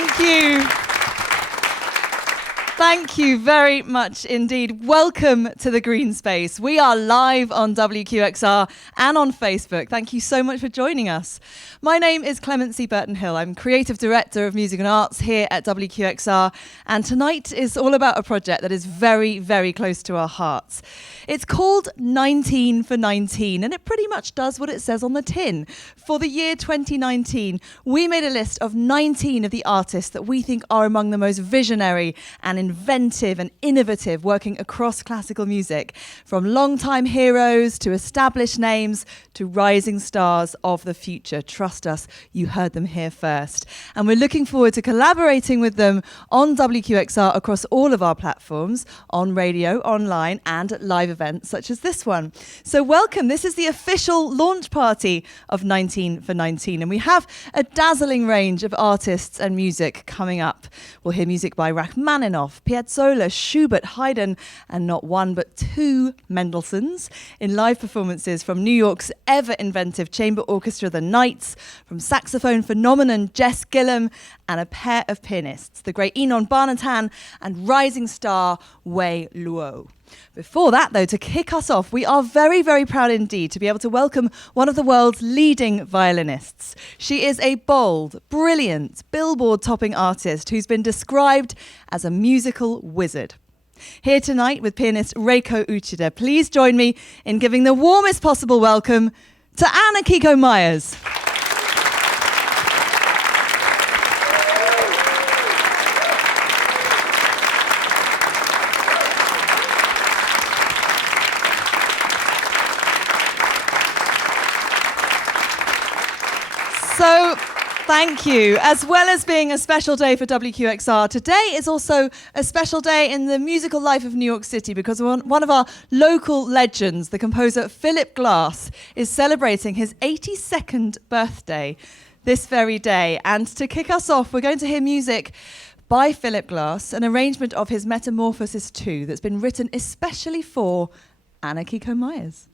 Thank you. Thank you very much indeed. Welcome to the Green Space. We are live on WQXR and on Facebook. Thank you so much for joining us. My name is Clemency Burton-Hill. I'm Creative Director of Music and Arts here at WQXR, and tonight is all about a project that is very, very close to our hearts. It's called 19 for 19, and it pretty much does what it says on the tin. For the year 2019, we made a list of 19 of the artists that we think are among the most visionary and inventive and innovative working across classical music, from long-time heroes to established names to rising stars of the future. Trust us, you heard them here first. And we're looking forward to collaborating with them on WQXR across all of our platforms, on radio, online, and at live events such as this one. So welcome. This is the official launch party of 19 for 19, and we have a dazzling range of artists and music coming up. We'll hear music by Rachmaninoff, Piazzolla, Schubert, Haydn, and not one but two Mendelssohns in live performances from New York's ever-inventive chamber orchestra, the Knights, from saxophone phenomenon Jess Gillam, and a pair of pianists, the great Inon Barnatan and rising star Wei Luo. Before that, though, to kick us off, we are very, very proud indeed to be able to welcome one of the world's leading violinists. She is a bold, brilliant, Billboard-topping artist who's been described as a musical wizard. Here tonight with pianist Reiko Uchida, please join me in giving the warmest possible welcome to Anne Akiko Meyers. So, thank you. As well as being a special day for WQXR, today is also a special day in the musical life of New York City because one of our local legends, the composer Philip Glass, is celebrating his 82nd birthday this very day. And to kick us off, we're going to hear music by Philip Glass, an arrangement of his Metamorphosis 2 that's been written especially for Anne Akiko Meyers.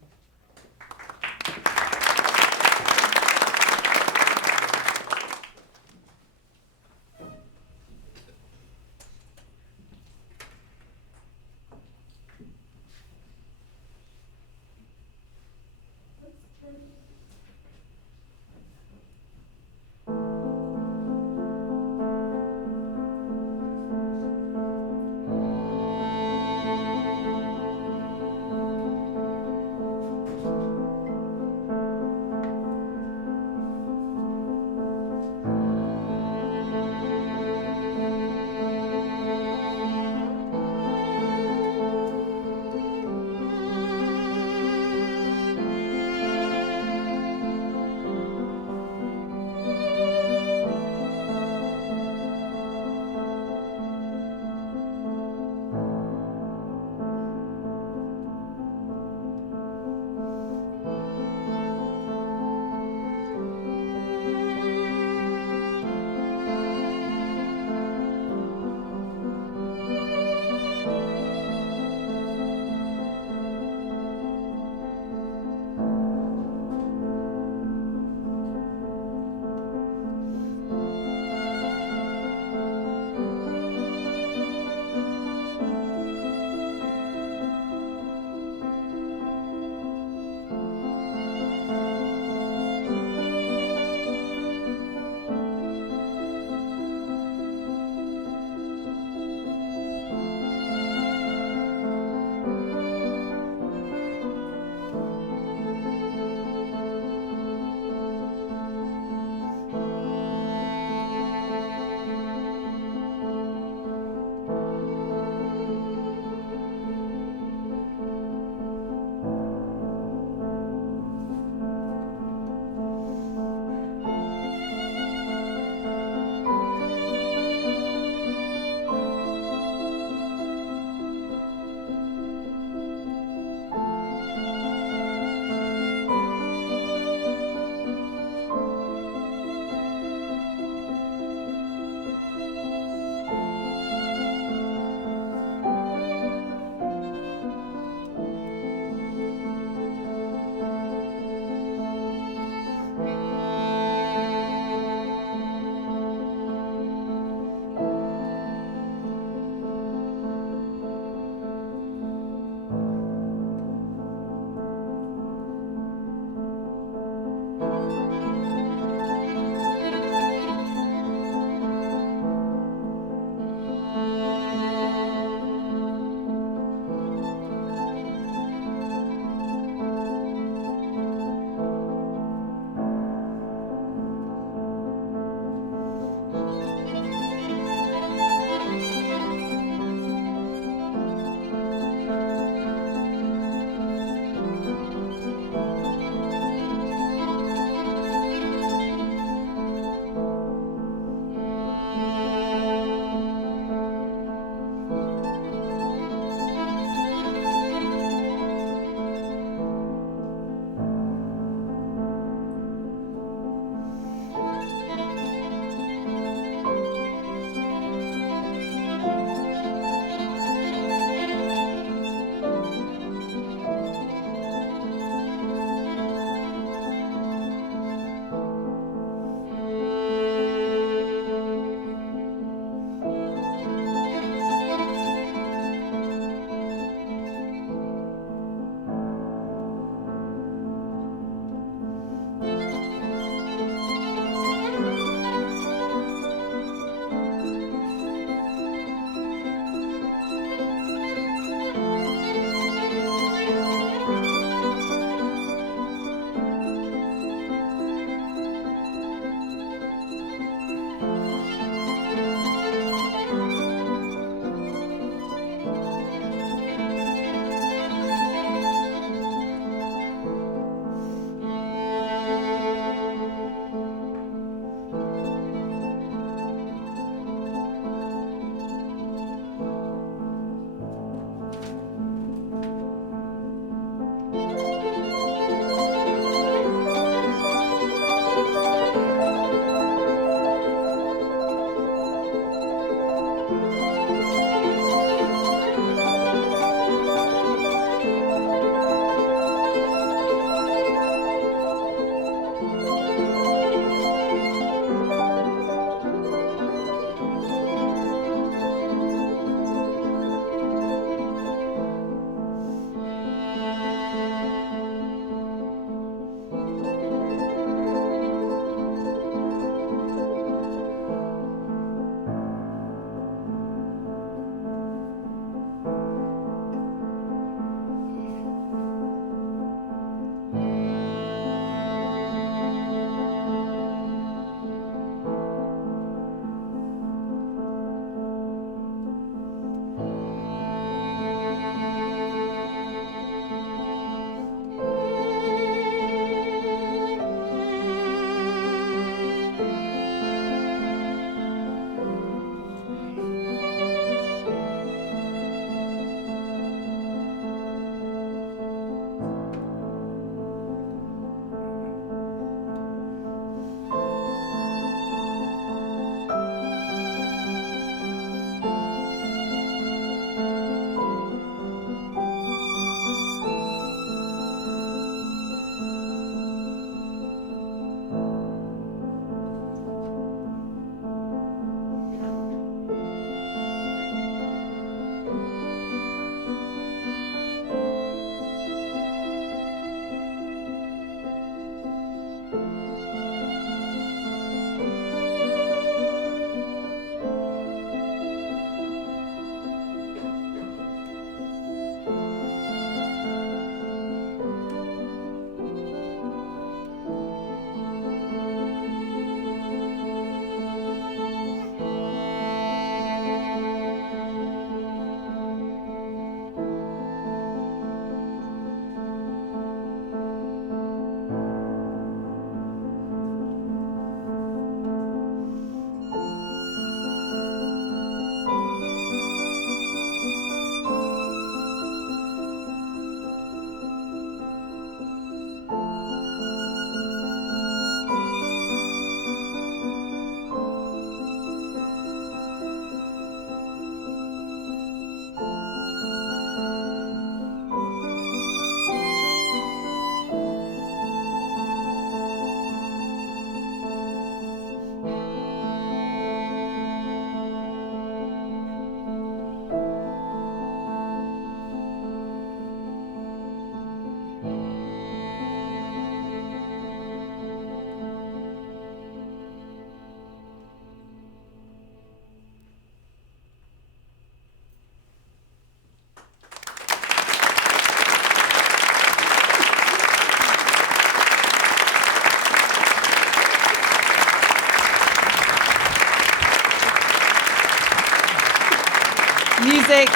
Music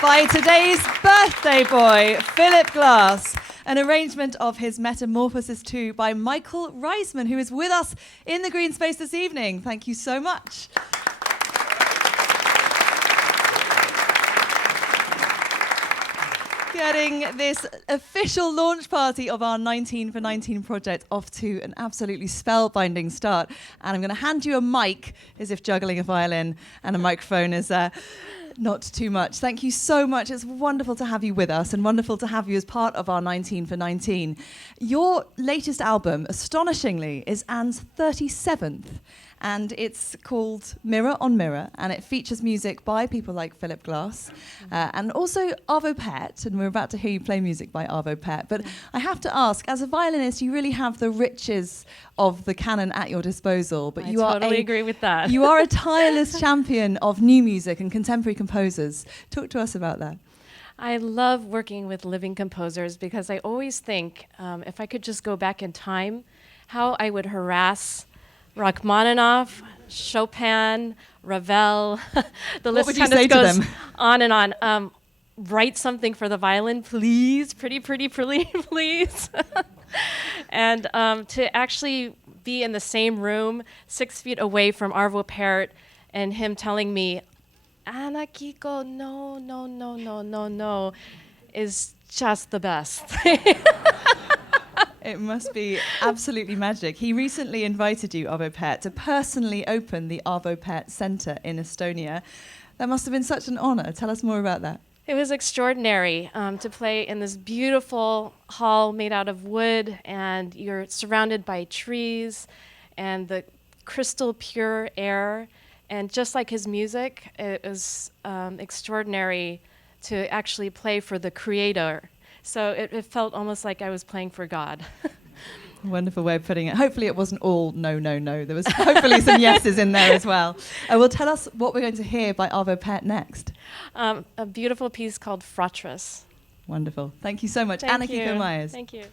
by today's birthday boy, Philip Glass. An arrangement of his Metamorphosis 2 by Michael Reisman, who is with us in the Green Space this evening. Thank you so much. Getting this official launch party of our 19 for 19 project off to an absolutely spellbinding start. And I'm going to hand you a mic, as if juggling a violin, and a microphone is not too much. Thank you so much. It's wonderful to have you with us and wonderful to have you as part of our 19 for 19. Your latest album, astonishingly, is Anne's 37th. And it's called Mirror on Mirror, and it features music by people like Philip Glass and also Arvo Pärt, and we're about to hear you play music by Arvo Pärt. But I have to ask, as a violinist, you really have the riches of the canon at your disposal. But I totally agree with that. You are a tireless champion of new music and contemporary composers. Talk to us about that. I love working with living composers because I always think if I could just go back in time, how I would harass Rachmaninoff, Chopin, Ravel, the list kind of goes on and on. Write something for the violin, please, pretty, please. And to actually be in the same room, 6 feet away from Arvo Pärt, and him telling me, Anne Akiko, no, is just the best. It must be absolutely magic. He recently invited you, Arvo Pärt, to personally open the Arvo Pärt Center in Estonia. That must have been such an honor. Tell us more about that. It was extraordinary to play in this beautiful hall made out of wood, and you're surrounded by trees and the crystal pure air. And just like his music, it was extraordinary to actually play for the creator. So it felt almost like I was playing for God. Wonderful way of putting it. Hopefully it wasn't all no. There was hopefully some yeses in there as well. Well, tell us what we're going to hear by Arvo Pärt next. A beautiful piece called Fratres. Wonderful. Thank you so much. Anne Akiko Meyers. Thank you.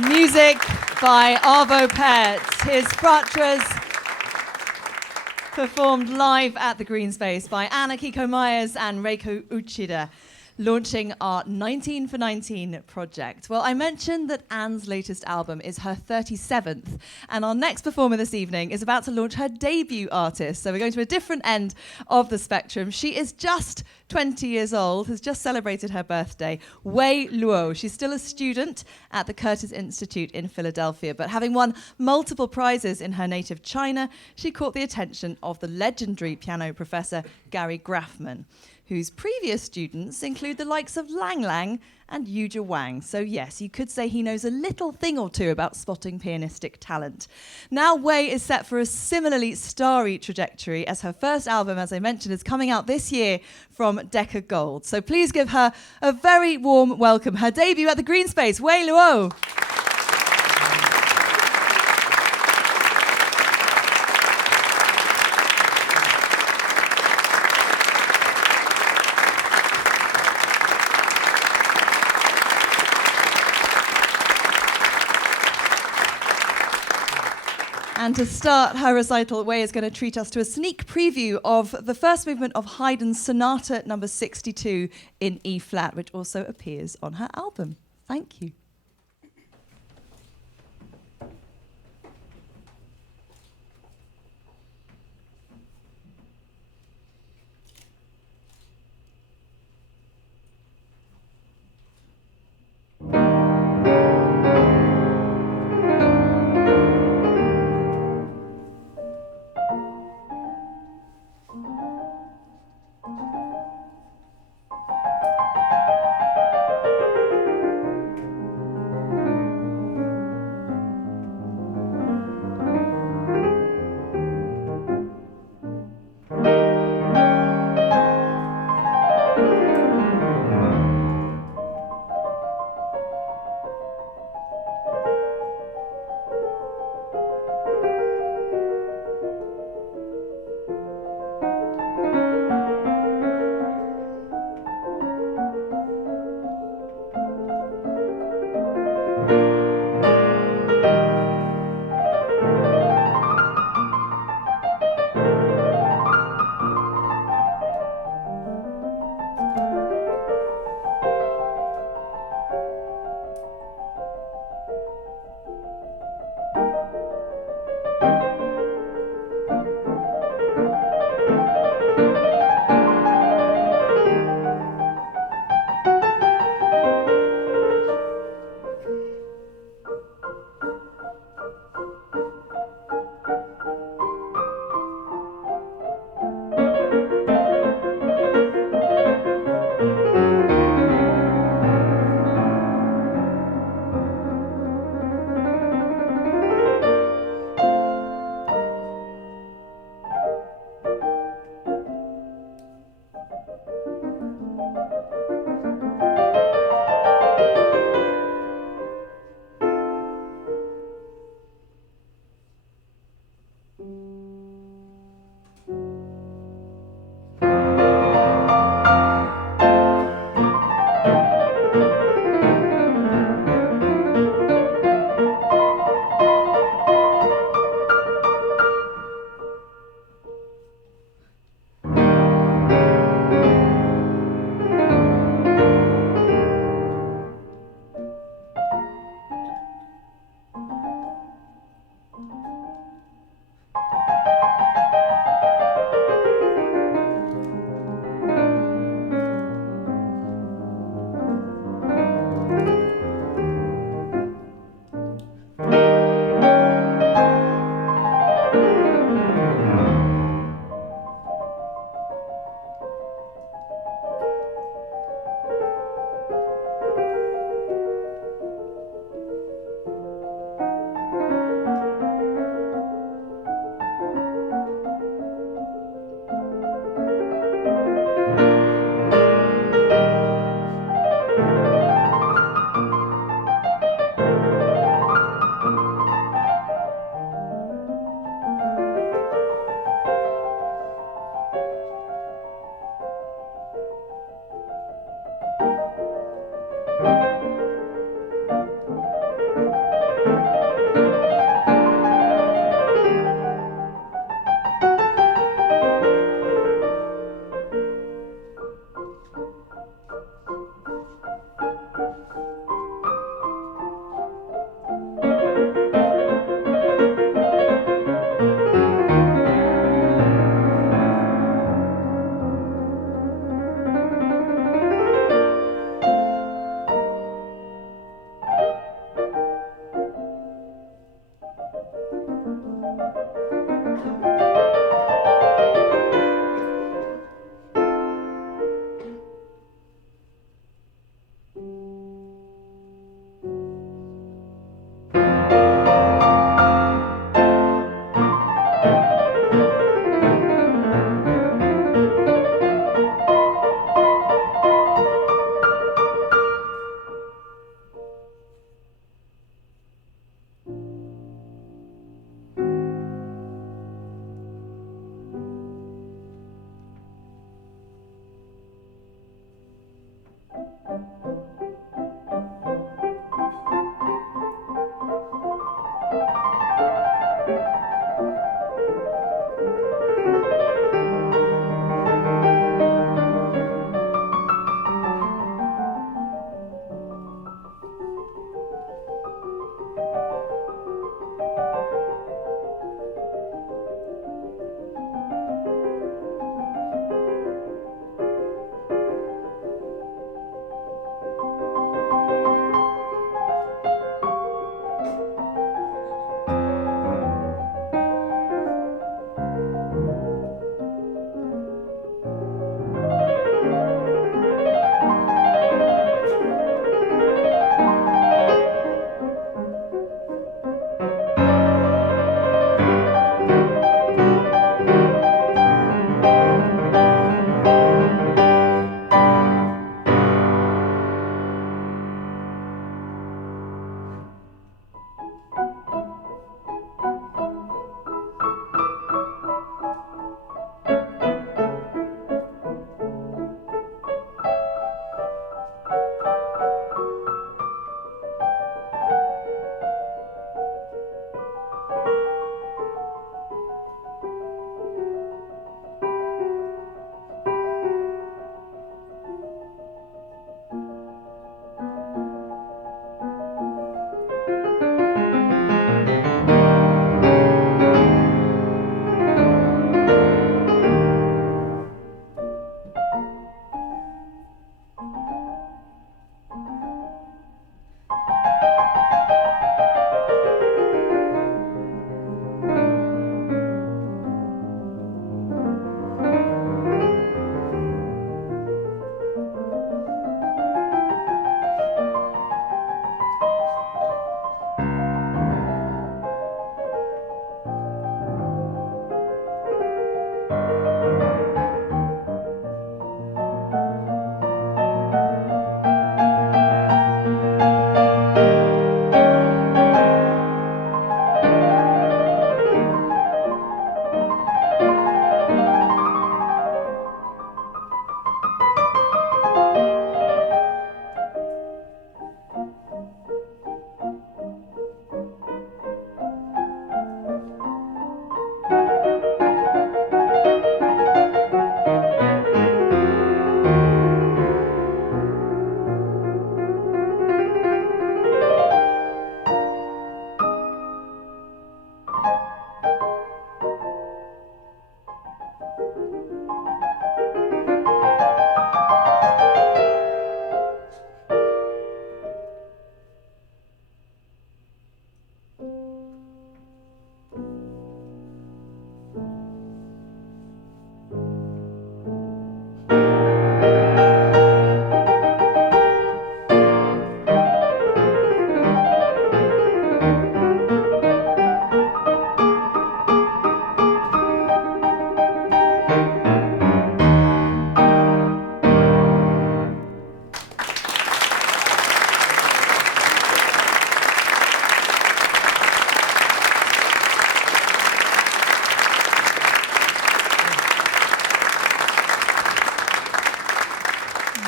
Music by Arvo Pärt. His Fratras performed live at the Green Space by Anne Akiko Meyers and Reiko Uchida, launching our 19 for 19 project. Well, I mentioned that Anne's latest album is her 37th, and our next performer this evening is about to launch her debut artist. So we're going to a different end of the spectrum. She is just 20 years old, has just celebrated her birthday. Wei Luo. She's still a student at the Curtis Institute in Philadelphia, but having won multiple prizes in her native China, she caught the attention of the legendary piano professor Gary Grafman, whose previous students include the likes of Lang Lang and Yuja Wang. So yes, you could say he knows a little thing or two about spotting pianistic talent. Now Wei is set for a similarly starry trajectory, as her first album, as I mentioned, is coming out this year from Decca Gold. So please give her a very warm welcome. Her debut at the Green Space, Way Luo. And to start her recital, Wei is going to treat us to a sneak preview of the first movement of Haydn's Sonata number 62 in E-flat, which also appears on her album. Thank you.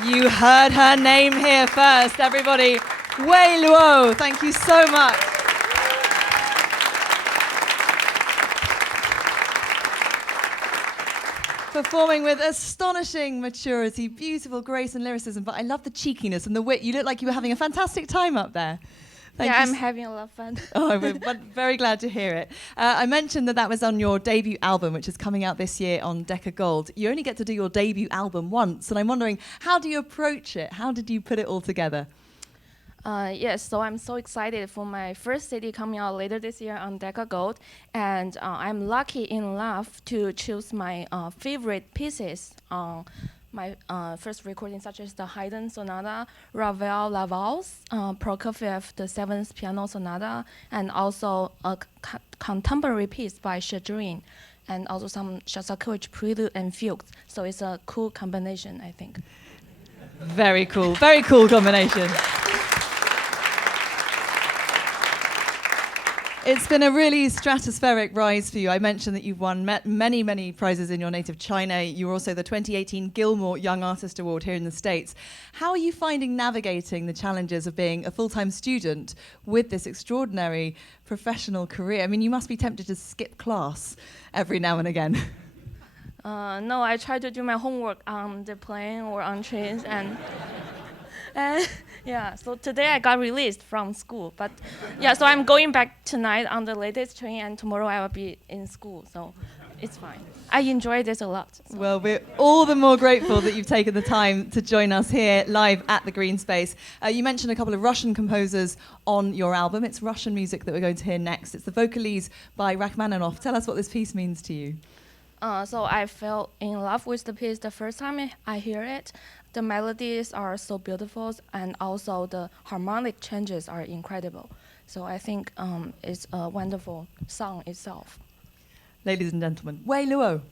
You heard her name here first, everybody. Wei Luo, thank you so much. Performing with astonishing maturity, beautiful grace and lyricism, but I love the cheekiness and the wit. You look like you were having a fantastic time up there. I'm having a lot of fun. Oh, I'm very glad to hear it. I mentioned that was on your debut album, which is coming out this year on Decca Gold. You only get to do your debut album once, and I'm wondering, how do you approach it? How did you put it all together? Yes, so I'm so excited for my first CD coming out later this year on Decca Gold, and I'm lucky enough to choose my favorite pieces on my first recording, such as the Haydn Sonata, Ravel Laval's Prokofiev, the Seventh Piano Sonata, and also a contemporary piece by Shadrin, and also some Shostakovich Prelude and Fugues. So it's a cool combination, I think. Very cool combination. It's been a really stratospheric rise for you. I mentioned that you've won many, many prizes in your native China. You were also the 2018 Gilmore Young Artist Award here in the States. How are you finding navigating the challenges of being a full-time student with this extraordinary professional career? I mean, you must be tempted to skip class every now and again. No, I try to do my homework on the plane or on trains, and yeah, so today I got released from school, but yeah, so I'm going back tonight on the latest train, and tomorrow I will be in school, so it's fine. I enjoy this a lot. So. Well, we're all the more grateful that you've taken the time to join us here live at the Green Space. You mentioned a couple of Russian composers on your album. It's Russian music that we're going to hear next. It's the Vocalese by Rachmaninoff. Tell us what this piece means to you. So I fell in love with the piece the first time I hear it. The melodies are so beautiful, and also the harmonic changes are incredible. So I think it's a wonderful song itself. Ladies and gentlemen, Way Luo.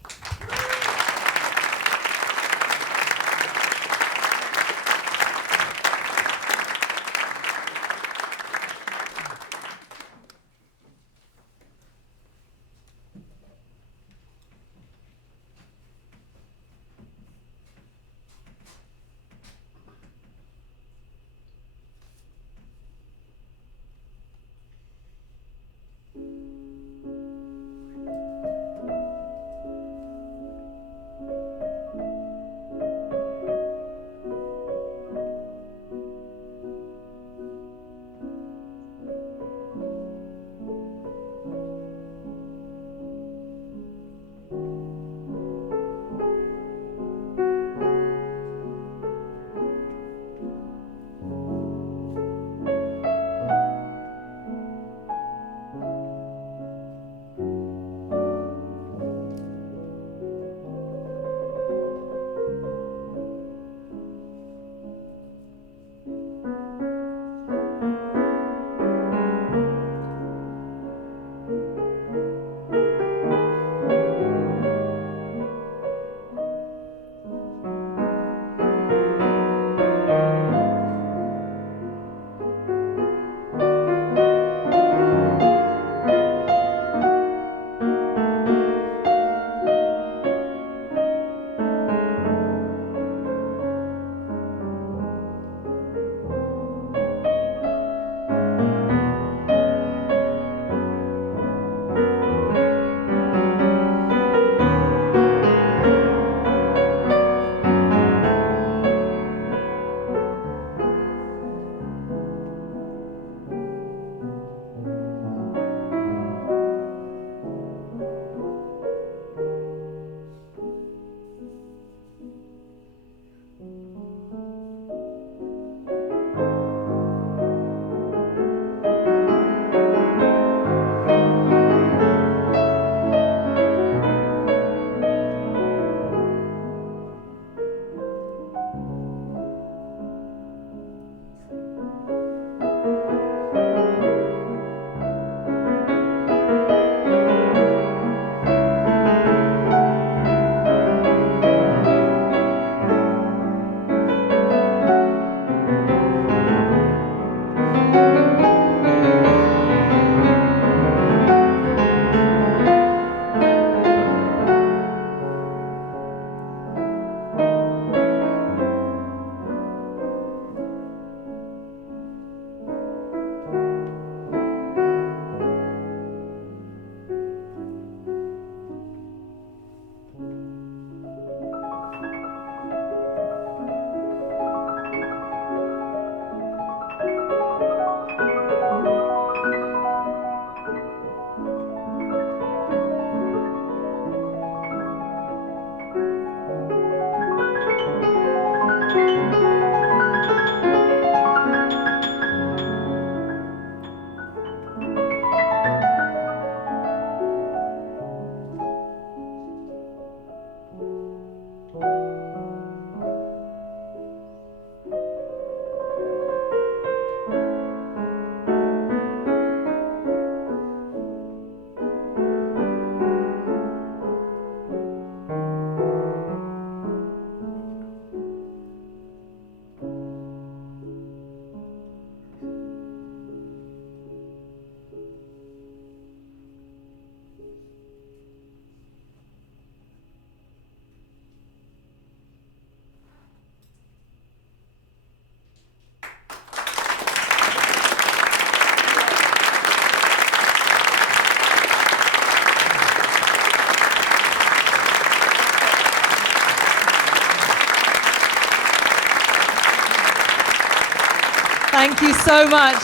you so much.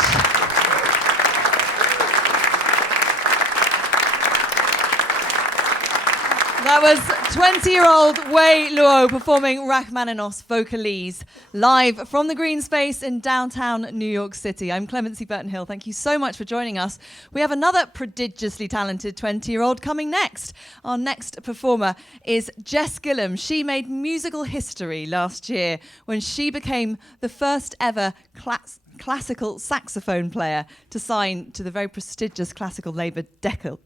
That was 20-year-old Wei Luo performing Rachmaninoff's Vocalise live from the Green Space in downtown New York City. I'm Clemency, Burton-Hill. Thank you so much for joining us. We have another prodigiously talented 20-year-old coming next. Our next performer is Jess Gillam. She made musical history last year when she became the first ever classical saxophone player to sign to the very prestigious classical label Decca.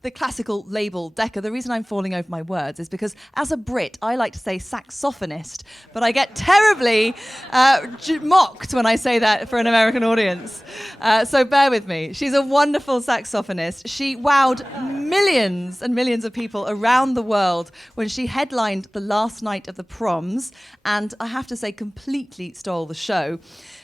The classical label Decca. The reason I'm falling over my words is because as a Brit, I like to say saxophonist, but I get terribly mocked when I say that for an American audience. So bear with me. She's a wonderful saxophonist. She wowed millions and millions of people around the world when she headlined the last night of the proms, and I have to say completely stole the show.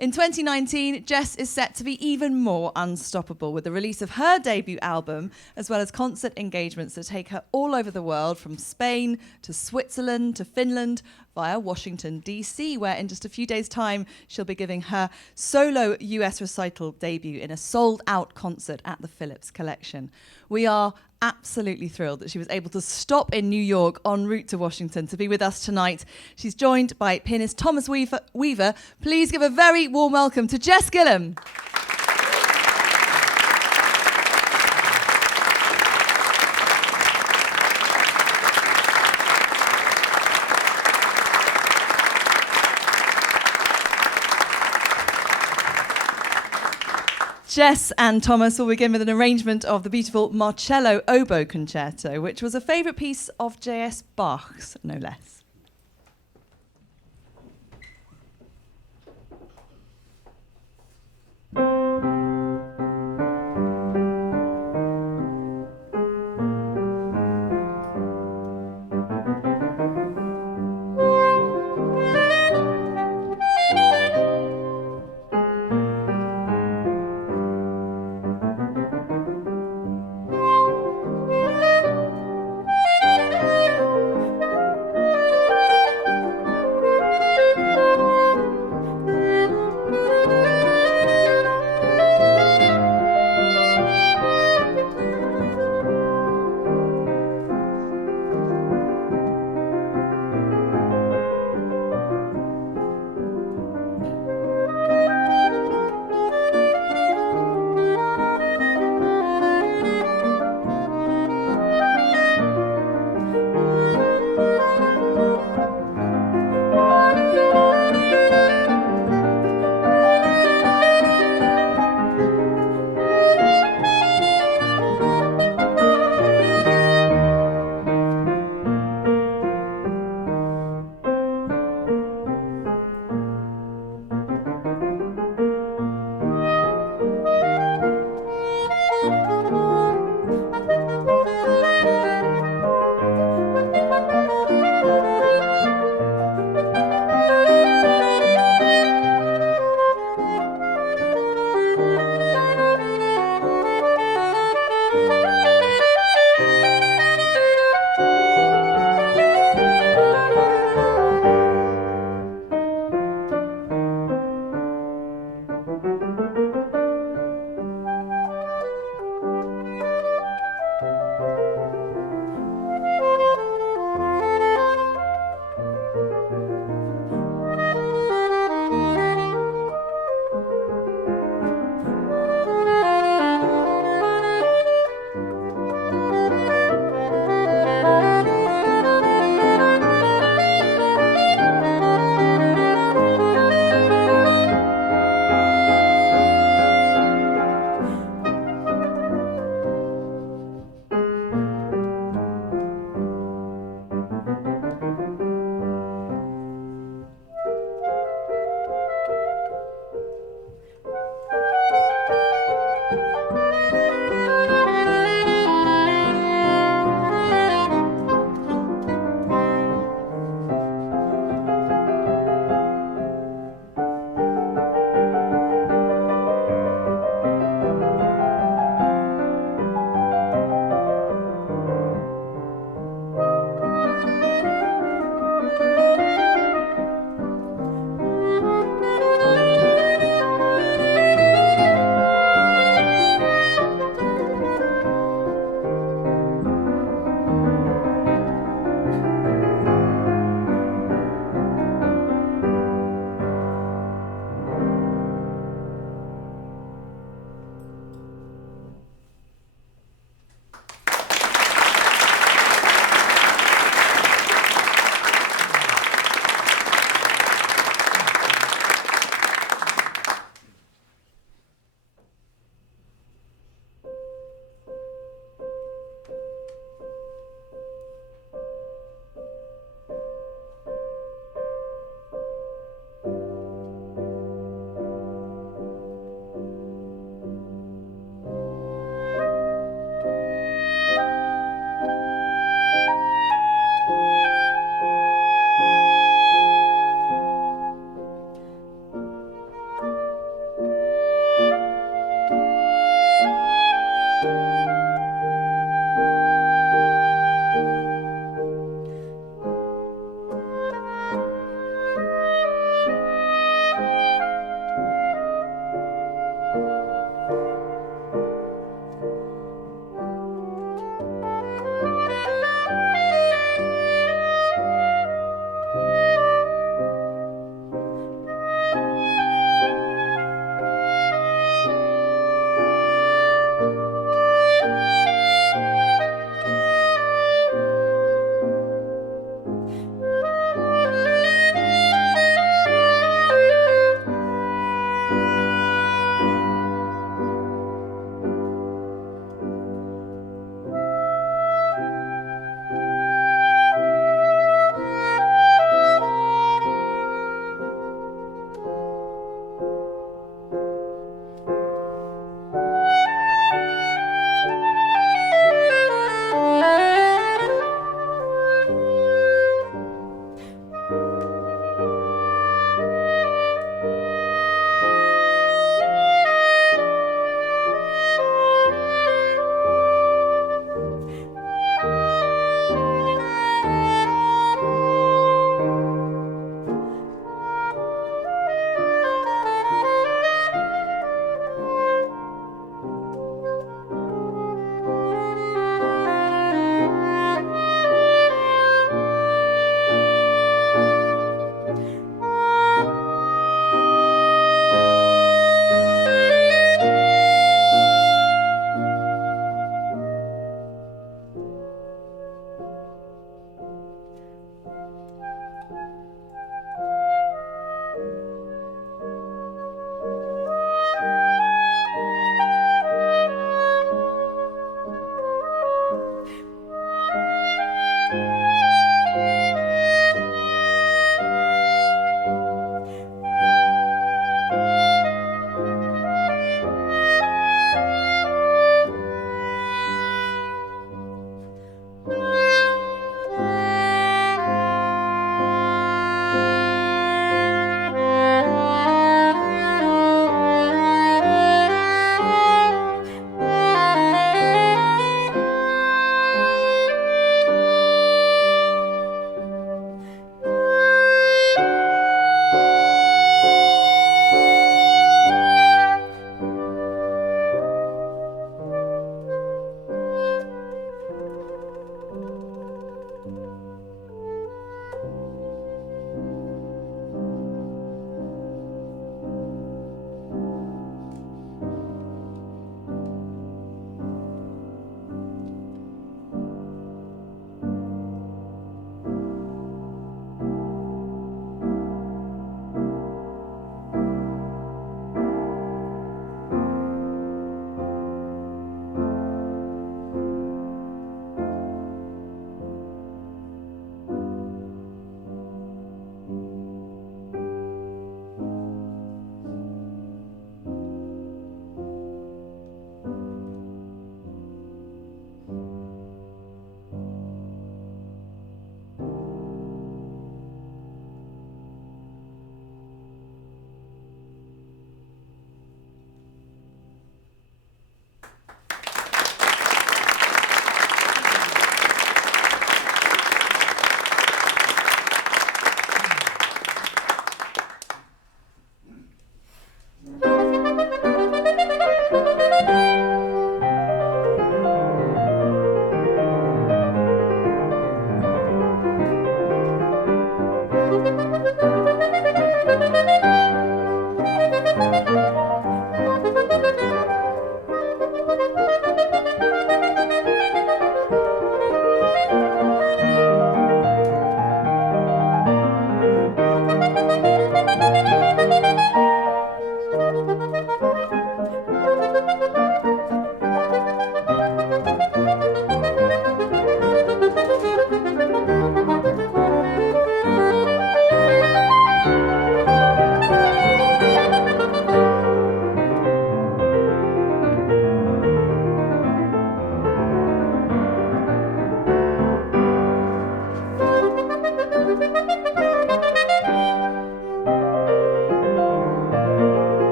In 2019, Jess is set to be even more unstoppable with the release of her debut album, as well as concert engagements that take her all over the world, from Spain to Switzerland to Finland, via Washington, D.C., where in just a few days' time, she'll be giving her solo US recital debut in a sold-out concert at the Phillips Collection. We are absolutely thrilled that she was able to stop in New York en route to Washington to be with us tonight. She's joined by pianist Thomas Weaver. Please give a very warm welcome to Jess Gillam. Jess and Thomas will begin with an arrangement of the beautiful Marcello Oboe Concerto, which was a favourite piece of J.S. Bach's, no less.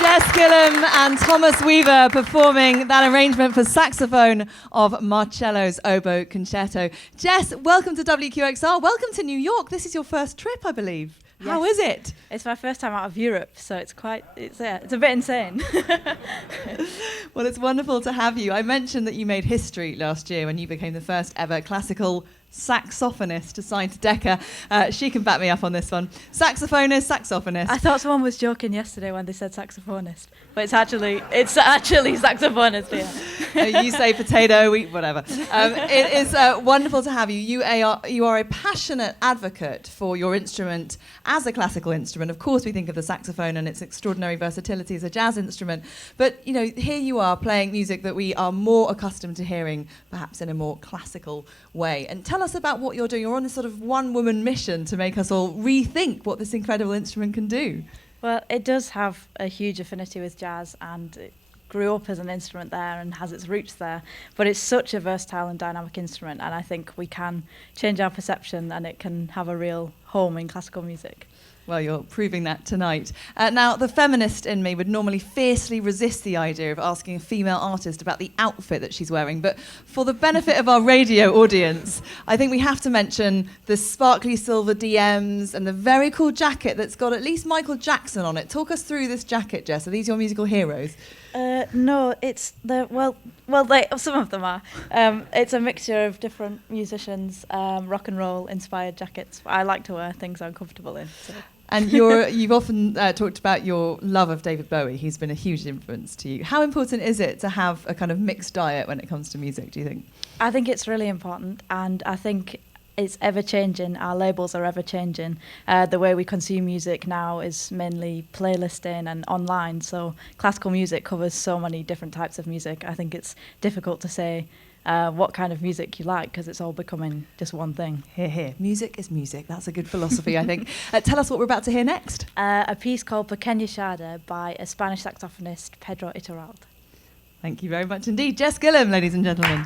Jess Gillam and Thomas Weaver performing that arrangement for saxophone of Marcello's Oboe Concerto. Jess, welcome to WQXR. Welcome to New York. This is your first trip, I believe. Yes. How is it? It's my first time out of Europe, so it's a bit insane. Well, it's wonderful to have you. I mentioned that you made history last year when you became the first ever classical saxophonist assigned to Decca. She can back me up on this one. Saxophonist, saxophonist. I thought someone was joking yesterday when they said saxophonist, but it's actually saxophonist. Yeah. You say potato, whatever. It is wonderful to have you. You are a passionate advocate for your instrument as a classical instrument. Of course, we think of the saxophone and its extraordinary versatility as a jazz instrument, but here you are playing music that we are more accustomed to hearing, perhaps in a more classical way. And tell us about what you're doing. You're on this sort of one-woman mission to make us all rethink what this incredible instrument can do. Well, it does have a huge affinity with jazz, and it grew up as an instrument there and has its roots there. But it's such a versatile and dynamic instrument, and I think we can change our perception and it can have a real home in classical music. Well, you're proving that tonight. Now, the feminist in me would normally fiercely resist the idea of asking a female artist about the outfit that she's wearing, but for the benefit of our radio audience, I think we have to mention the sparkly silver DMs and the very cool jacket that's got at least Michael Jackson on it. Talk us through this jacket, Jess. Are these your musical heroes? No, it's some of them are. It's a mixture of different musicians, rock and roll inspired jackets. I like to wear things I'm comfortable in. So. And you've often talked about your love of David Bowie. He's been a huge influence to you. How important is it to have a kind of mixed diet when it comes to music, do you think? I think it's really important, and I think it's ever-changing. Our labels are ever-changing. The way we consume music now is mainly playlisting and online, so classical music covers so many different types of music. I think it's difficult to say what kind of music you like, because it's all becoming just one thing. Hear, hear. Music is music. That's a good philosophy, I think. Tell us what we're about to hear next. A piece called Pequeña Shada by a Spanish saxophonist, Pedro Iturralde. Thank you very much indeed. Jess Gillam, ladies and gentlemen.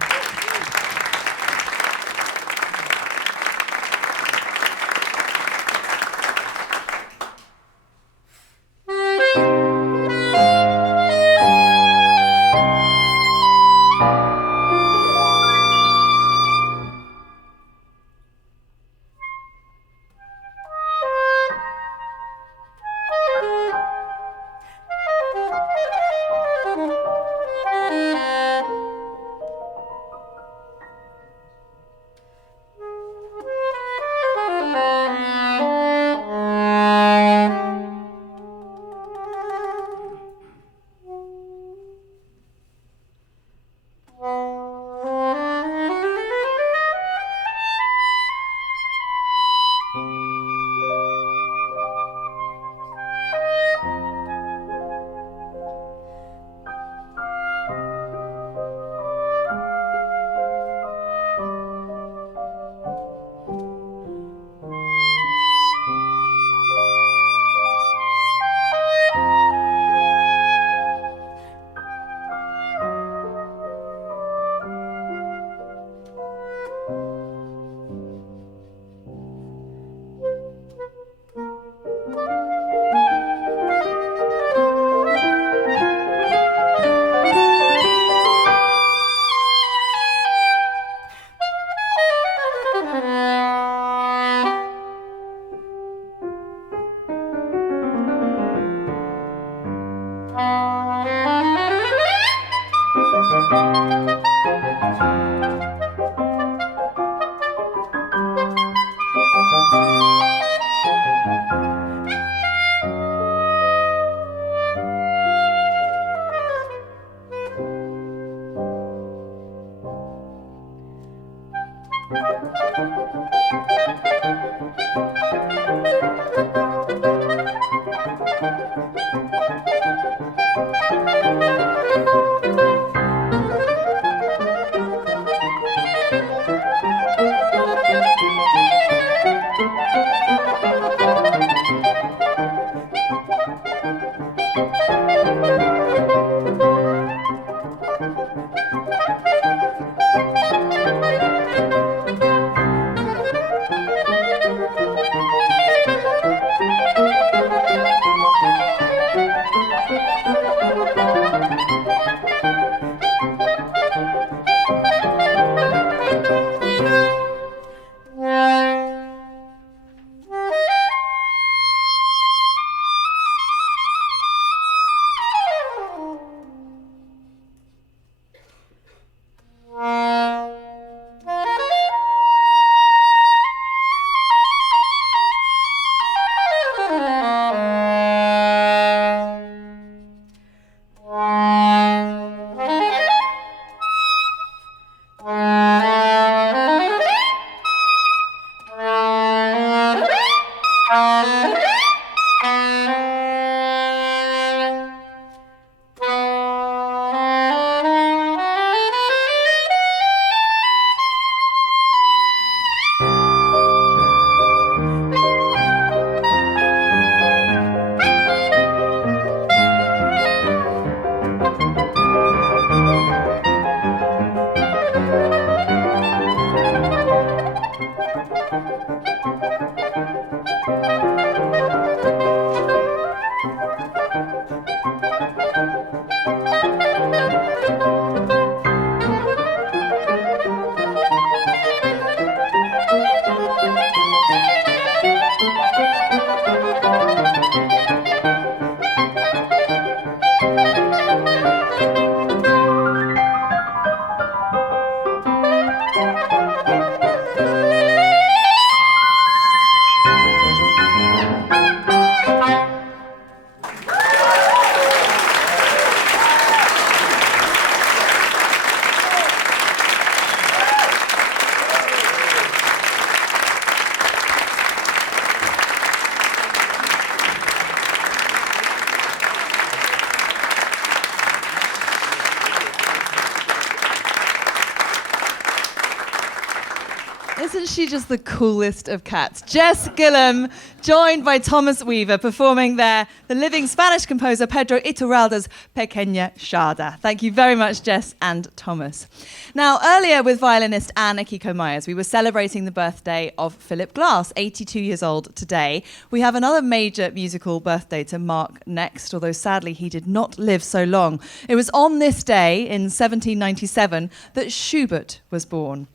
Isn't she just the coolest of cats? Jess Gillam, joined by Thomas Weaver, performing there the living Spanish composer Pedro Iturralde's Pequeña Sharda. Thank you very much, Jess and Thomas. Now, earlier with violinist Anne Akiko Meyers, we were celebrating the birthday of Philip Glass, 82 years old today. We have another major musical birthday to mark next, although sadly he did not live so long. It was on this day in 1797 that Schubert was born.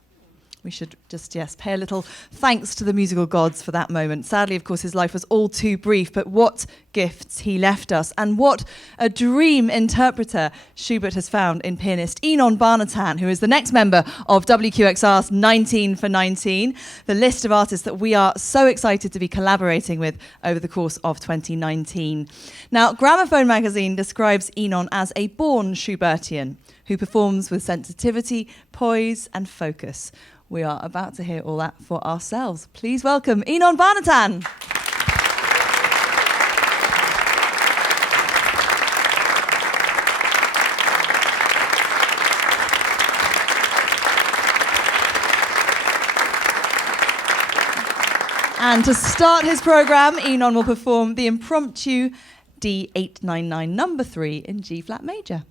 We should just, pay a little thanks to the musical gods for that moment. Sadly, of course, his life was all too brief, but what gifts he left us, and what a dream interpreter Schubert has found in pianist Inon Barnatan, who is the next member of WQXR's 19 for 19, the list of artists that we are so excited to be collaborating with over the course of 2019. Now, Gramophone magazine describes Inon as a born Schubertian who performs with sensitivity, poise, and focus. We are about to hear all that for ourselves. Please welcome Inon Barnatan. And to start his programme, Inon will perform the impromptu D899 number 3 in G flat major.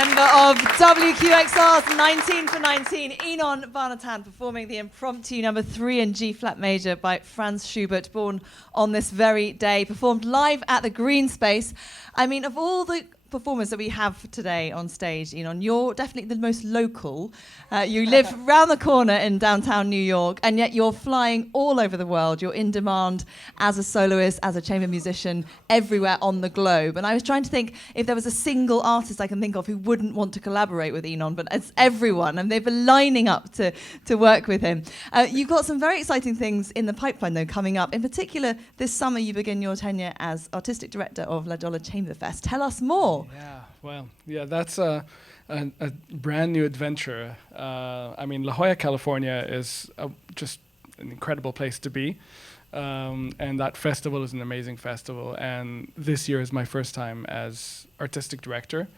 Member of WQXR's 19 for 19, Inon Barnatan, performing the impromptu number 3 in G-flat major by Franz Schubert, born on this very day, performed live at the Green Space. I mean, of all the performers that we have today on stage, Inon, you're definitely the most local. You live round the corner in downtown New York, and yet you're flying all over the world. You're in demand as a soloist, as a chamber musician, everywhere on the globe. And I was trying to think if there was a single artist I can think of who wouldn't want to collaborate with Inon, but it's everyone, and they've been lining up to work with him. You've got some very exciting things in the pipeline, though, coming up. In particular, this summer you begin your tenure as artistic director of La Jolla Chamber Fest. Tell us more. Yeah, well, yeah, that's a brand new adventure. I mean, La Jolla, California is just an incredible place to be. And that festival is an amazing festival. And this year is my first time as artistic director.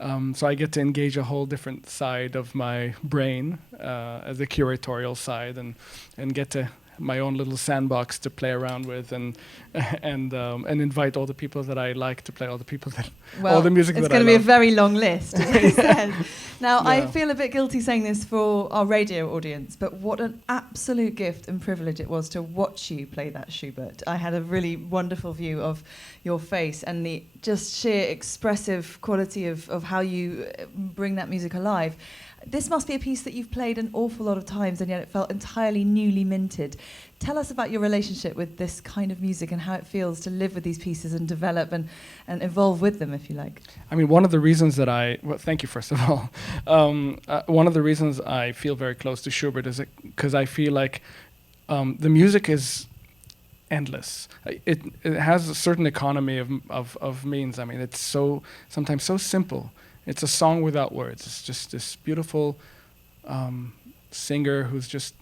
So I get to engage a whole different side of my brain, as the curatorial side, and get to my own little sandbox to play around with, and invite all the people that I like to play, all the people that, all the music that I love. It's going to be a very long list, as he said. Now, yeah. I feel a bit guilty saying this for our radio audience, but what an absolute gift and privilege it was to watch you play that Schubert. I had a really wonderful view of your face and the just sheer expressive quality of how you bring that music alive. This must be a piece that you've played an awful lot of times, and yet it felt entirely newly minted. Tell us about your relationship with this kind of music and how it feels to live with these pieces and develop and evolve with them, if you like. I mean, one of the reasons that well, thank you, first of all. One of the reasons I feel very close to Schubert is because I feel like the music is endless. It has a certain economy of means. I mean, it's sometimes so simple. It's a song without words. It's just this beautiful singer who's just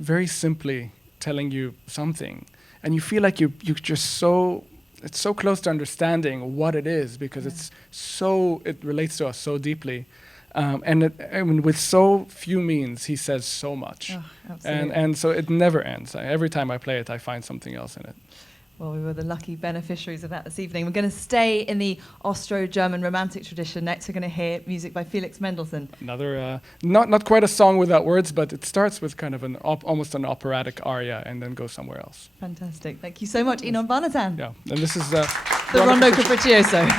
very simply telling you something, and you feel like you just it's so close to understanding what it is, because it relates to us so deeply, and I mean, with so few means, he says so much, and so it never ends. Every time I play it, I find something else in it. Well, we were the lucky beneficiaries of that this evening. We're going to stay in the Austro-German romantic tradition. Next, we're going to hear music by Felix Mendelssohn. Another, not quite a song without words, but it starts with kind of almost an operatic aria and then goes somewhere else. Fantastic. Thank you so much, Inon Barnatan. Yeah, and this is the Rondo Capriccioso.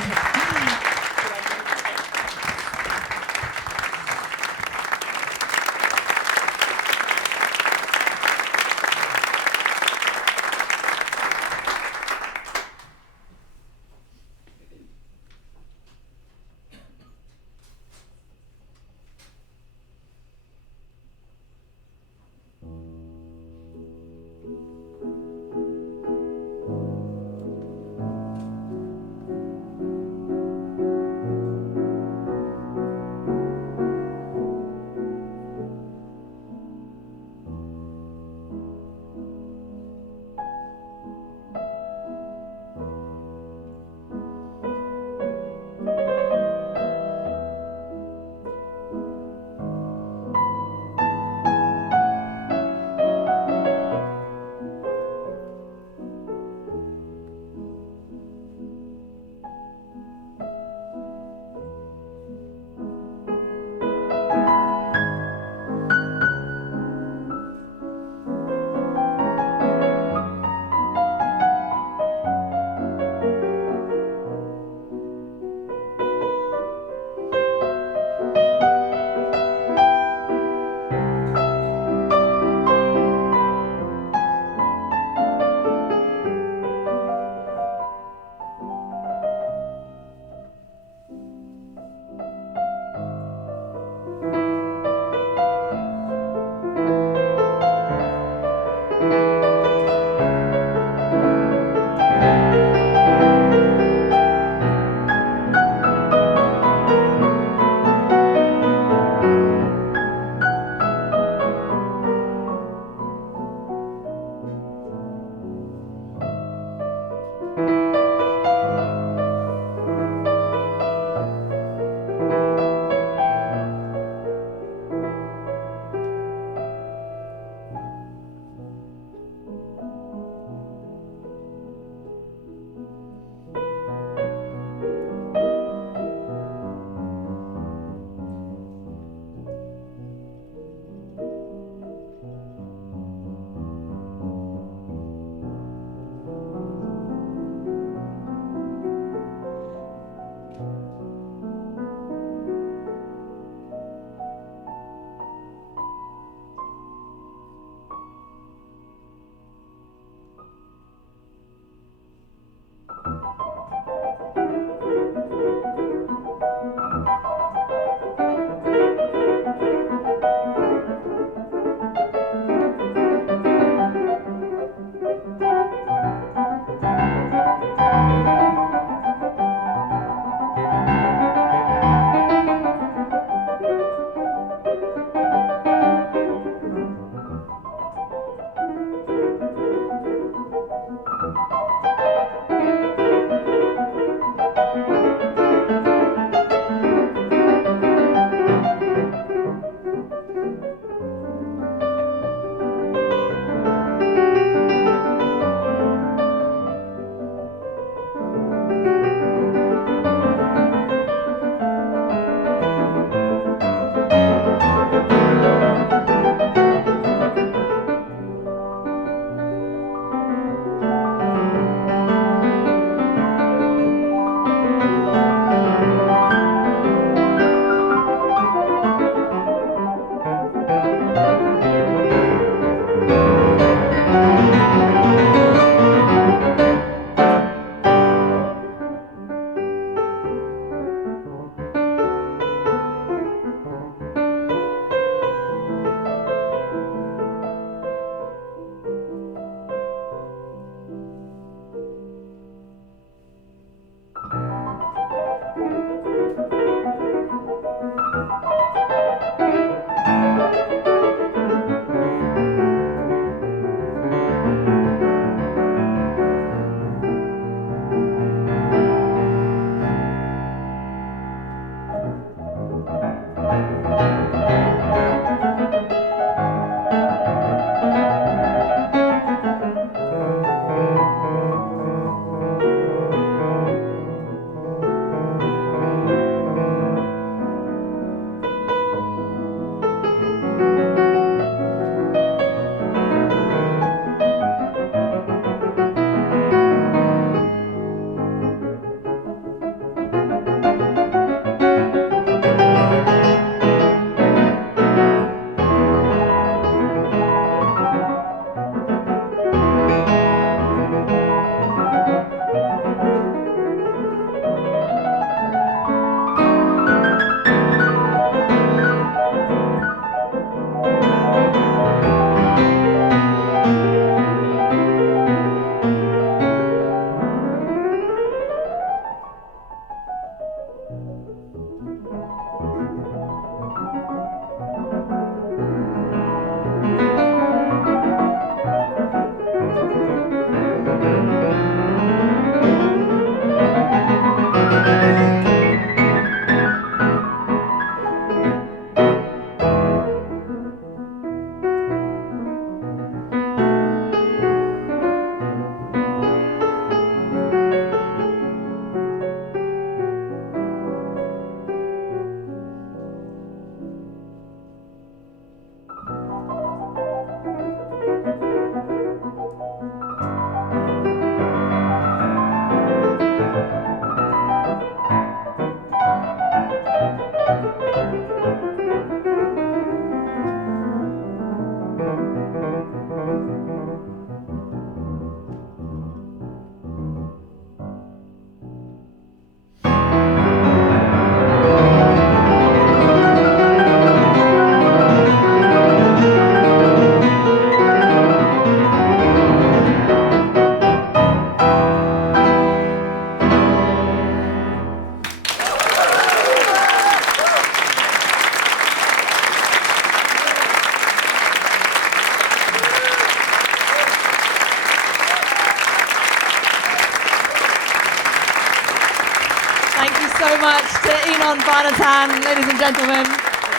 so much to Inon Barnatan, ladies and gentlemen.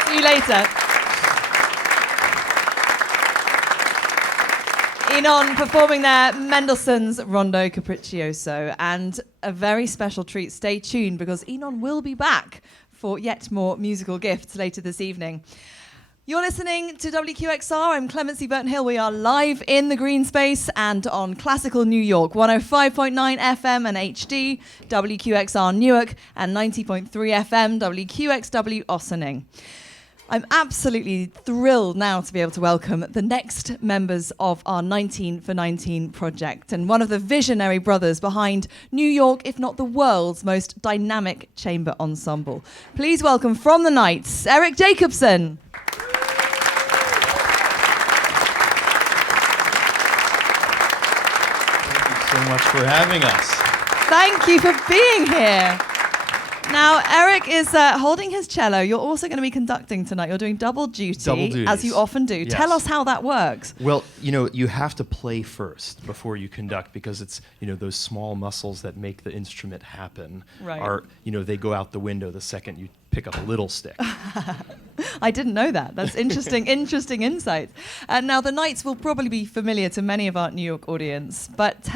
See you later. Inon performing their Mendelssohn's Rondo Capriccioso, and a very special treat. Stay tuned because Inon will be back for yet more musical gifts later this evening. You're listening to WQXR. I'm Clemency, Burton-Hill. We are live in the Green Space and on Classical New York, 105.9 FM and HD, WQXR Newark, and 90.3 FM, WQXW Ossining. I'm absolutely thrilled now to be able to welcome the next members of our 19 for 19 project and one of the visionary brothers behind New York, if not the world's most dynamic chamber ensemble. Please welcome from the Knights, Eric Jacobson. So much for having us. Thank you for being here. Now, Eric is holding his cello. You're also going to be conducting tonight. You're doing double duty, as you often do. Yes. Tell us how that works. Well, you have to play first before you conduct because it's, those small muscles that make the instrument happen are, they go out the window the second you pick up a little stick. I didn't know that. That's interesting, interesting insight. Now, the Knights will probably be familiar to many of our New York audience, but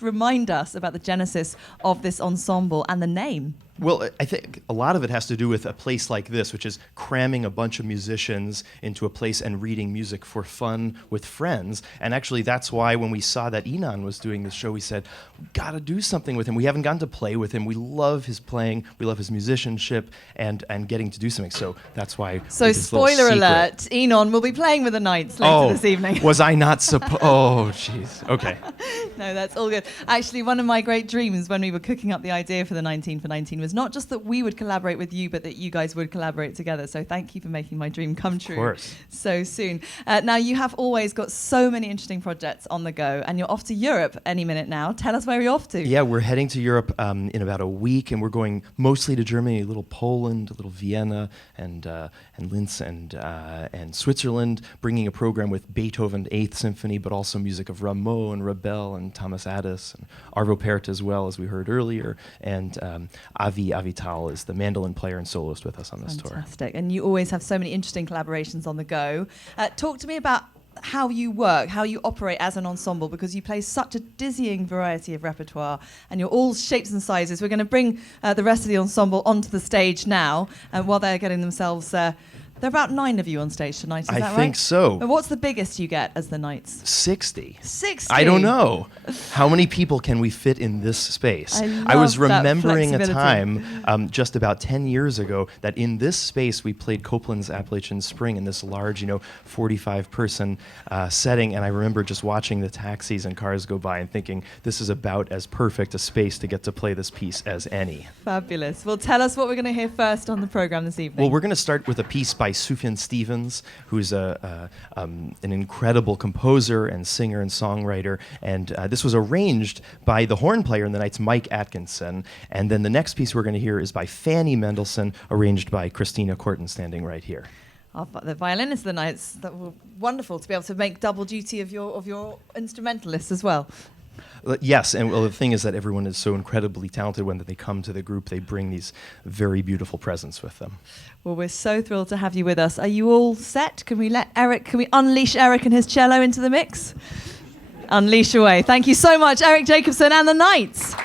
remind us about the genesis of this ensemble and the name. Well, I think a lot of it has to do with a place like this, which is cramming a bunch of musicians into a place and reading music for fun with friends. And actually, that's why when we saw that Inon was doing this show, we said, we got to do something with him. We haven't gotten to play with him. We love his playing. We love his musicianship and getting to do something. So that's why. So spoiler alert, Inon will be playing with the Knights later this evening. Was I not supposed? Oh, jeez. Okay. No, that's all good. Actually, one of my great dreams when we were cooking up the idea for the 19 for 19 was not just that we would collaborate with you, but that you guys would collaborate together. So thank you for making my dream come true. Of course. So soon. Now, you have always got so many interesting projects on the go, and you're off to Europe any minute now. Tell us where you're off to. Yeah, we're heading to Europe in about a week, and we're going mostly to Germany, a little Poland, a little Vienna, and Linz, and Switzerland, bringing a program with Beethoven 8th Symphony, but also music of Rameau and Ravel and Thomas Addis and Arvo Pärt as well, as we heard earlier, and Avi Avital is the mandolin player and soloist with us on this tour. Fantastic. And you always have so many interesting collaborations on the go. Talk to me about how you work, how you operate as an ensemble, because you play such a dizzying variety of repertoire and you're all shapes and sizes. We're going to bring the rest of the ensemble onto the stage now while they're getting themselves... there are about 9 of you on stage tonight, is that right? I think so. And what's the biggest you get as the Knights? 60. 60? I don't know. How many people can we fit in this space? I was love that remembering a flexibility. time just about 10 years ago that in this space we played Copland's Appalachian Spring in this large, 45-person setting, and I remember just watching the taxis and cars go by and thinking, this is about as perfect a space to get to play this piece as any. Fabulous. Well, tell us what we're going to hear first on the program this evening. Well, we're going to start with a piece by Sufjan Stevens, who's an incredible composer and singer and songwriter, and this was arranged by the horn player in the Knights, Mike Atkinson, and then the next piece we're going to hear is by Fanny Mendelssohn, arranged by Christina Corton, standing right here. The violinist of the Knights, that were wonderful to be able to make double duty of your instrumentalists as well. Yes, and the thing is that everyone is so incredibly talented. When they come to the group, they bring these very beautiful presents with them. Well, we're so thrilled to have you with us. Are you all set? Can we unleash Eric and his cello into the mix? Unleash away. Thank you so much, Eric Jacobson and the Knights.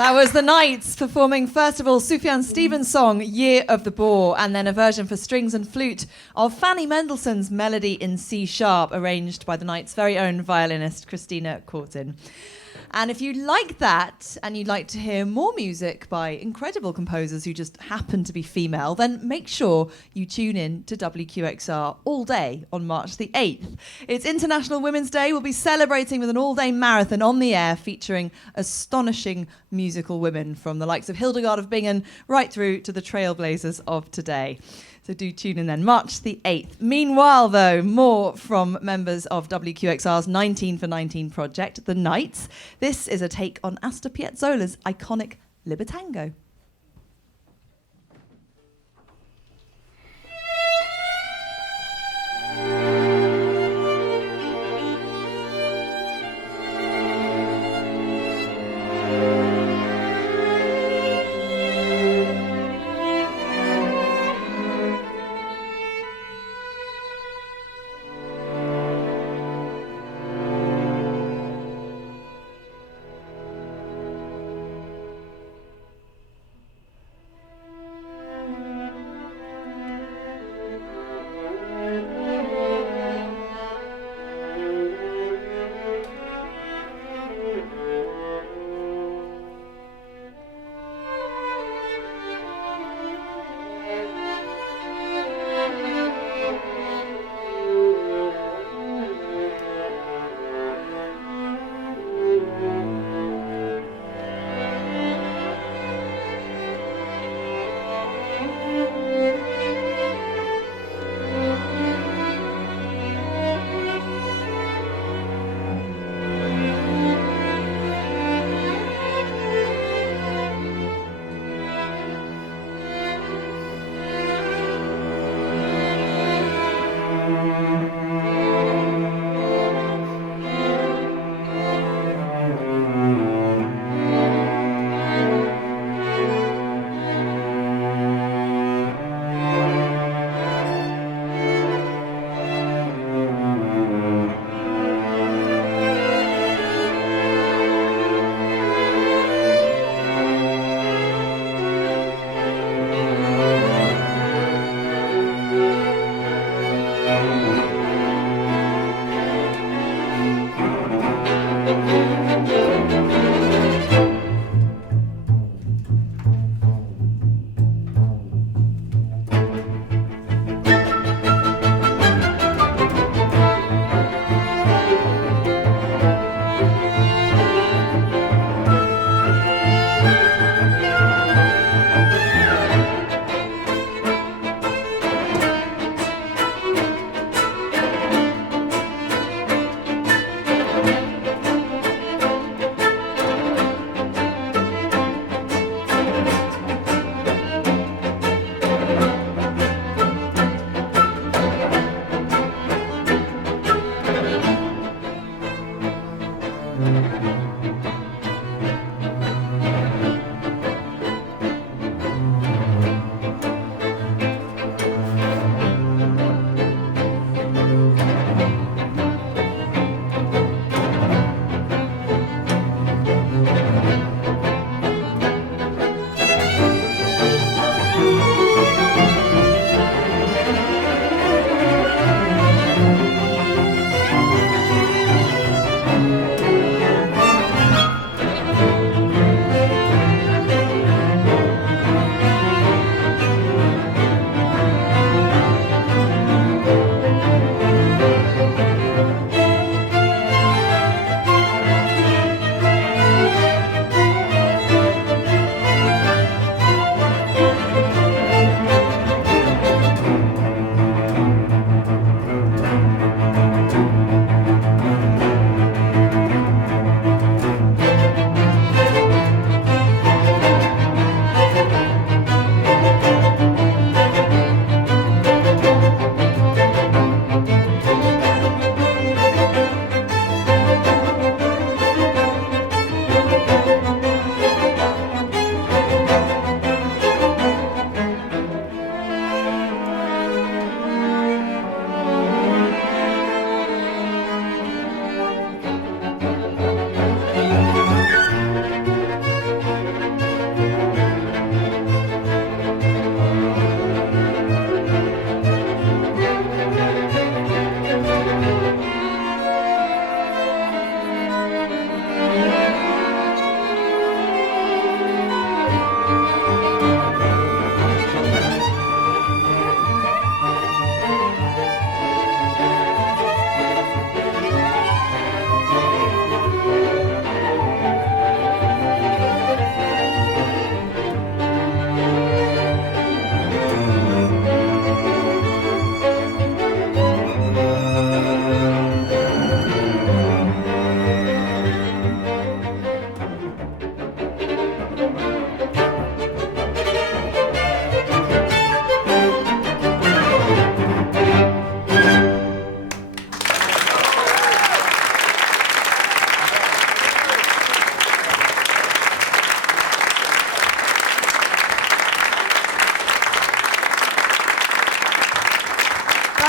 That was the Knights performing, first of all, Sufjan Stevens' song, Year of the Boar, and then a version for strings and flute of Fanny Mendelssohn's Melody in C sharp, arranged by the Knights' very own violinist, Christina Courtin. And if you like that and you'd like to hear more music by incredible composers who just happen to be female, then make sure you tune in to WQXR all day on March the 8th. It's International Women's Day. We'll be celebrating with an all-day marathon on the air featuring astonishing musical women from the likes of Hildegard of Bingen right through to the trailblazers of today. So do tune in then, March the 8th. Meanwhile, though, more from members of WQXR's 19 for 19 project, The Knights. This is a take on Astor Piazzolla's iconic Libertango.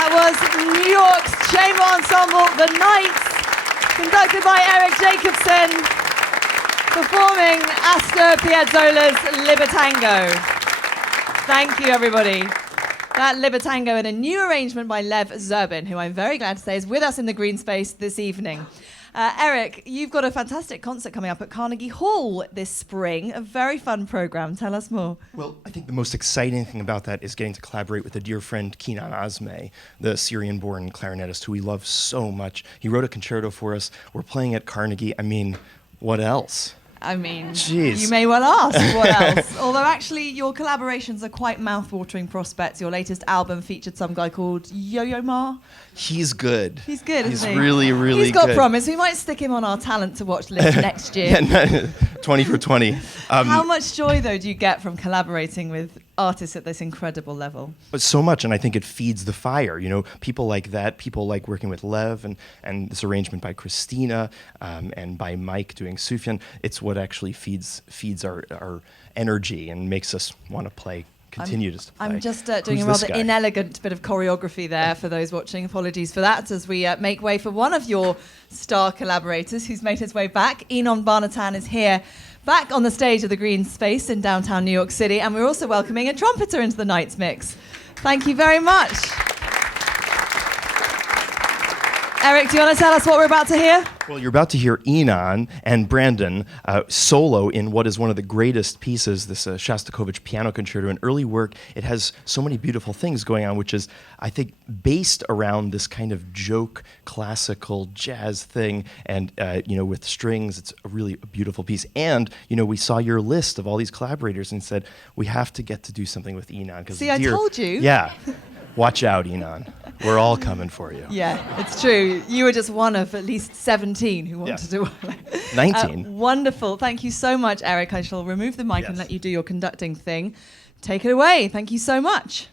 That was New York's chamber ensemble, The Knights, conducted by Eric Jacobson, performing Astor Piazzolla's Libertango. Thank you, everybody. That Libertango in a new arrangement by Lev Zerbin, who I'm very glad to say is with us in the green space this evening. Eric, you've got a fantastic concert coming up at Carnegie Hall this spring, a very fun program. Tell us more. Well, I think the most exciting thing about that is getting to collaborate with a dear friend, Kenan Azmeh, the Syrian-born clarinetist who we love so much. He wrote a concerto for us. We're playing at Carnegie. I mean, what else? I mean, Jeez. You may well ask what else. Although actually your collaborations are quite mouth-watering prospects. Your latest album featured some guy called Yo-Yo Ma. He's good. He's good, isn't he? He's really, really good. He's got promise. We might stick him on our talent to watch list next year. 20 for 20. How much joy, though, do you get from collaborating with artists at this incredible level? But so much, and I think it feeds the fire. You know, people like that, people like working with Lev, and this arrangement by Christina, and by Mike doing Sufjan. It's what actually feeds our energy and makes us want to play. I'm just doing a rather inelegant bit of choreography there for those watching. Apologies for that as we make way for one of your star collaborators who's made his way back. Inon Barnatan is here back on the stage of the Green Space in downtown New York City, and we're also welcoming a trumpeter into the night's mix. Thank you very much. Eric, do you want to tell us what we're about to hear? Well, you're about to hear Inon and Brandon solo in what is one of the greatest pieces, this Shostakovich piano concerto, an early work. It has so many beautiful things going on, which is, I think, based around this kind of joke, classical jazz thing, and with strings. It's a really beautiful piece. And we saw your list of all these collaborators and said we have to get to do something with Inon. See, I told you. Yeah. Watch out, Inon. We're all coming for you. Yeah, it's true. You were just one of at least 17 who wanted to. 19. Wonderful. Thank you so much, Eric. I shall remove the mic and let you do your conducting thing. Take it away. Thank you so much.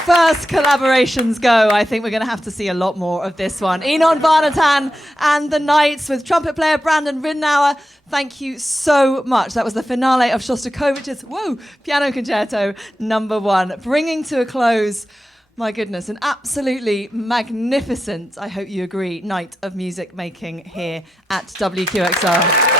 first collaborations go, I think we're going to have to see a lot more of this one. Inon Barnatan and the Knights with trumpet player Brandon Ridnour. Thank you so much. That was the finale of Shostakovich's Piano Concerto #1, bringing to a close, my goodness, an absolutely magnificent, I hope you agree, night of music making here at WQXR.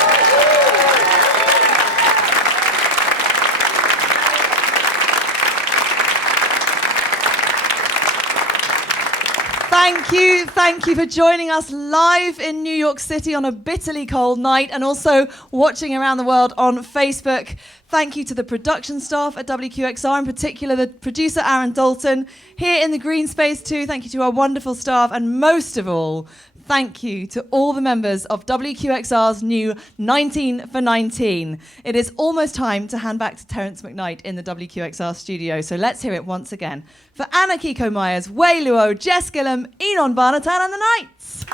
Thank you for joining us live in New York City on a bitterly cold night and also watching around the world on Facebook. Thank you to the production staff at WQXR, in particular the producer Aaron Dalton. Here in the green space too, thank you to our wonderful staff, and most of all, thank you to all the members of WQXR's new 19 for 19. It is almost time to hand back to Terence McKnight in the WQXR studio, so let's hear it once again for Anne Akiko Meyers, Way Luo, Jess Gillam, Inon Barnatan and the Knights.